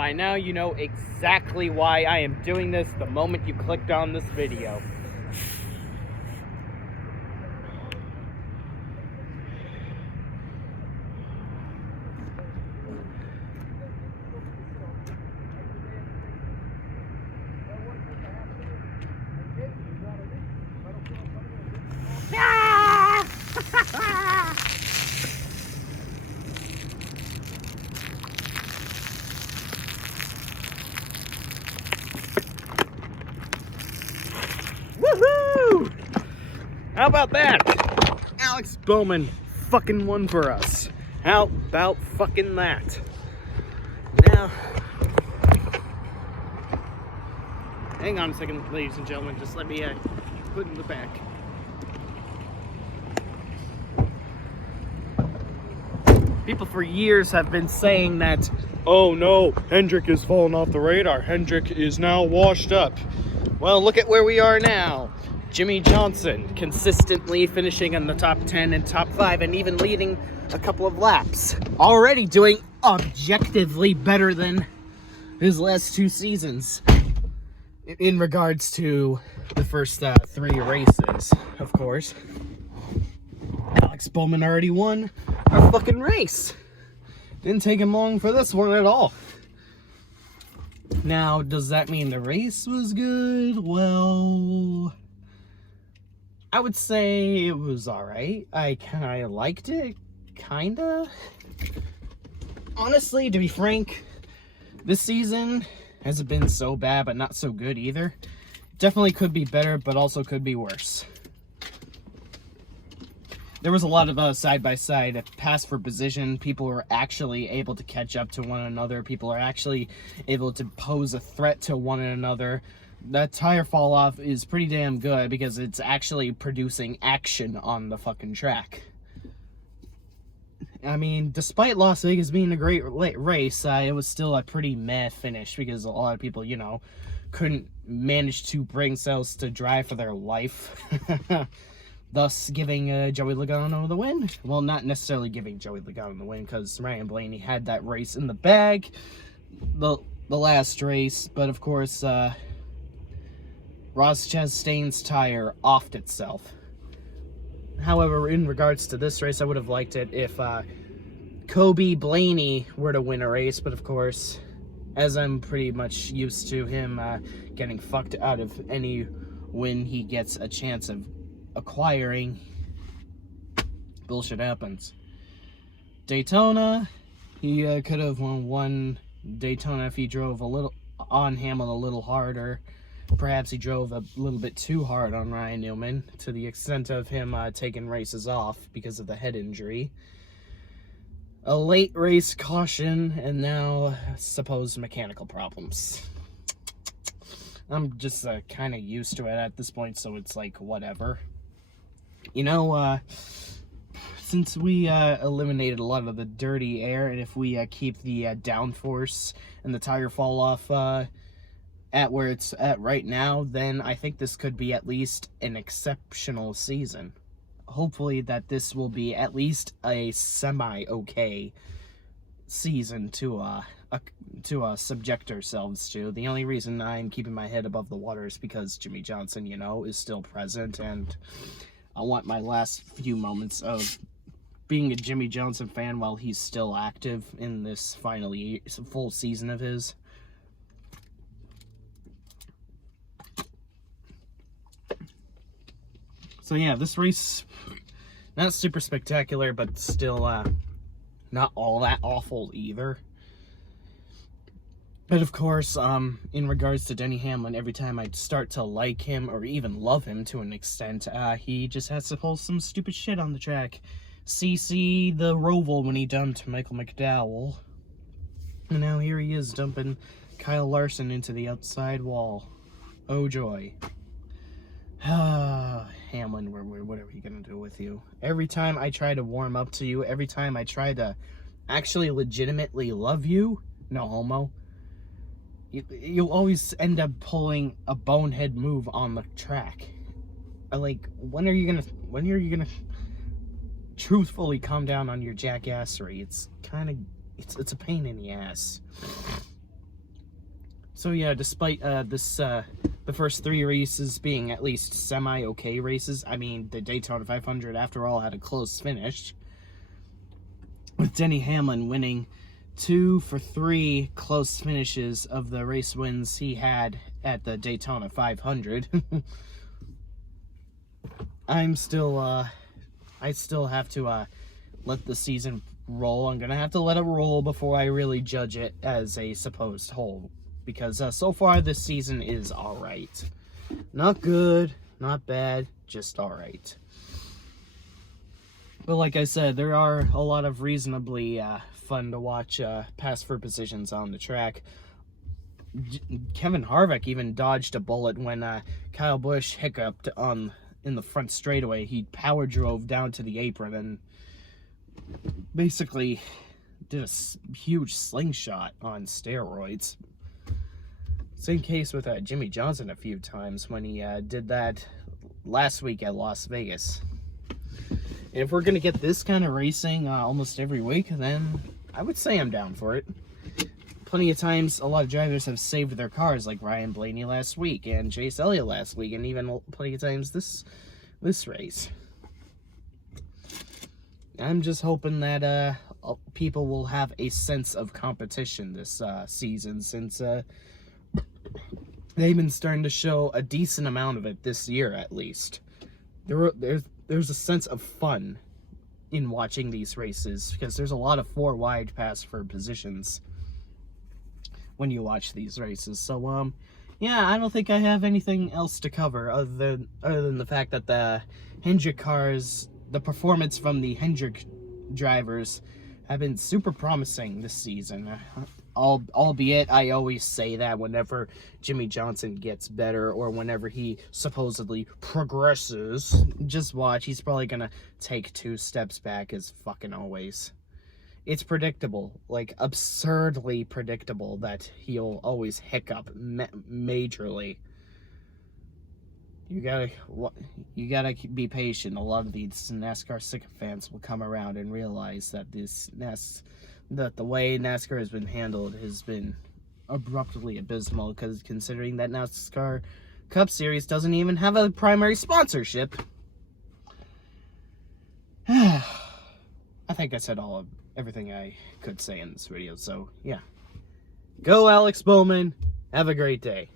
By now you know exactly why I am doing this the moment you clicked on this video. Woohoo! How about that? Alex Bowman fucking won for us. How about fucking that? Now, hang on a second, ladies and gentlemen. Just let me put in the back. People for years have been saying that, oh no, Hendrick is falling off the radar. Hendrick is now washed up. Well, look at where we are now. Jimmy Johnson consistently finishing in the top 10 and top 5 and even leading a couple of laps. Already doing objectively better than his last 2 seasons in regards to the first 3 races, of course. Alex Bowman already won our fucking race. Didn't take him long for this one at all. Now, does that mean the race was good? Well, I would say it was alright. I kinda liked it. Kinda. Honestly, to be frank, this season hasn't been so bad, but not so good either. Definitely could be better, but also could be worse. There was a lot of side-by-side pass for position. People were actually able to catch up to one another. People are actually able to pose a threat to one another. That tire fall off is pretty damn good because it's actually producing action on the fucking track. I mean, despite Las Vegas being a great race, it was still a pretty meh finish because a lot of people, you know, couldn't manage to bring themselves to drive for their life. Thus giving Joey Logano the win. Well, not necessarily giving Joey Logano the win, because Ryan Blaney had that race in the bag, the last race. But of course, Ross Chastain's tire offed itself. However, in regards to this race, I would have liked it if Kobe Blaney were to win a race. But of course, as I'm pretty much used to him getting fucked out of any win he gets a chance of acquiring, bullshit happens. Daytona, he could have won Daytona if he drove a little on Hamilton a little harder. Perhaps he drove a little bit too hard on Ryan Newman to the extent of him taking races off because of the head injury. A late race caution, and now supposed mechanical problems. I'm just kind of used to it at this point, so it's like, whatever. You know, since we eliminated a lot of the dirty air, and if we keep the downforce and the tire fall off at where it's at right now, then I think this could be at least an exceptional season. Hopefully that this will be at least a semi-okay season to subject ourselves to. The only reason I'm keeping my head above the water is because Jimmy Johnson, you know, is still present, and I want my last few moments of being a Jimmy Johnson fan while he's still active in this full season of his. So yeah, this race, not super spectacular, but still not all that awful either. But of course, in regards to Denny Hamlin, every time I start to like him or even love him to an extent, he just has to pull some stupid shit on the track. CC the Roval when he dumped Michael McDowell. And now here he is dumping Kyle Larson into the outside wall. Oh joy. Hamlin, what are we gonna do with you? Every time I try to warm up to you, every time I try to actually legitimately love you, no homo, you'll always end up pulling a bonehead move on the track. Like, when are you gonna truthfully calm down on your jackassery? It's a pain in the ass. So yeah, despite the first 3 races being at least semi-okay races, I mean, the Daytona 500, after all, had a close finish, with Denny Hamlin winning 2 for 3 close finishes of the race wins he had at the Daytona 500. I still have to let the season roll. I'm gonna have to let it roll before I really judge it as a supposed whole, because so far this season is alright. Not good, not bad, just alright. But like I said, there are a lot of reasonably fun to watch pass for positions on the track. Kevin Harvick even dodged a bullet when Kyle Busch hiccuped in the front straightaway. He power drove down to the apron and basically did a huge slingshot on steroids. Same case with Jimmy Johnson a few times when he did that last week at Las Vegas. And if we're going to get this kind of racing almost every week, then I would say I'm down for it. Plenty of times, a lot of drivers have saved their cars, like Ryan Blaney last week, and Chase Elliott last week, and even plenty of times this race. I'm just hoping that people will have a sense of competition this season, since they've been starting to show a decent amount of it this year, at least. There's a sense of fun in watching these races, because there's a lot of 4 wide pass for positions when you watch these races. So yeah, I don't think I have anything else to cover other than the fact that the Hendrick cars, the performance from the Hendrick drivers, have been super promising this season. Albeit, I always say that whenever Jimmy Johnson gets better, or whenever he supposedly progresses, just watch, he's probably gonna take 2 steps back as fucking always. It's predictable, like absurdly predictable, that he'll always hiccup majorly. You gotta be patient. A lot of these NASCAR sycophants will come around and realize that that the way NASCAR has been handled has been abruptly abysmal, because considering that NASCAR Cup Series doesn't even have a primary sponsorship. I think I said everything I could say in this video, so yeah. Go Alex Bowman. Have a great day.